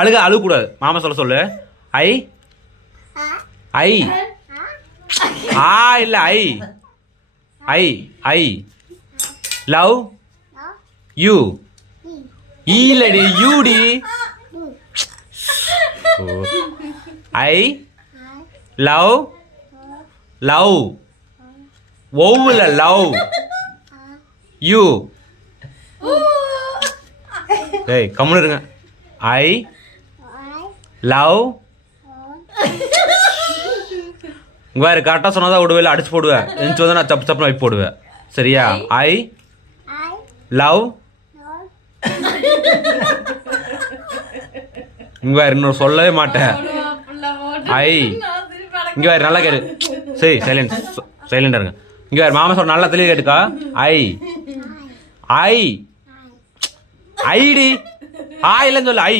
அழுகக்கூடாது. மாமா சொல்ல சொல்லு. ஐ ஐ ஆ இல்ல ஐ ஐ ஐ லவ் யூ. இல்லடி யூடி. ஐ லவ் லவ் ஒவ்வுல லவ் யூ. ஏய் கம்முன்னு இருங்க. ஐ லவ் வேறு கரெக்டாக சொன்னாதான் விடுவேன், அடிச்சு போடுவேன். எந்திச்சு வந்து நான் தப்பு தப்புன்னு வைப்பு போடுவேன். சரியா? ஐ லவ் இங்க வேறு இன்னொரு சொல்லவே மாட்டேன். ஐ இங்க வேறு நல்லா கேடு. சரி சைலண்டா இருங்க. இங்க வேறு மாமா சொல்ற நல்லா தெளிவு கேட்டுக்கா. ஐ ஐ ஐடி ஆ இல்லைன்னு சொல்லு. ஐ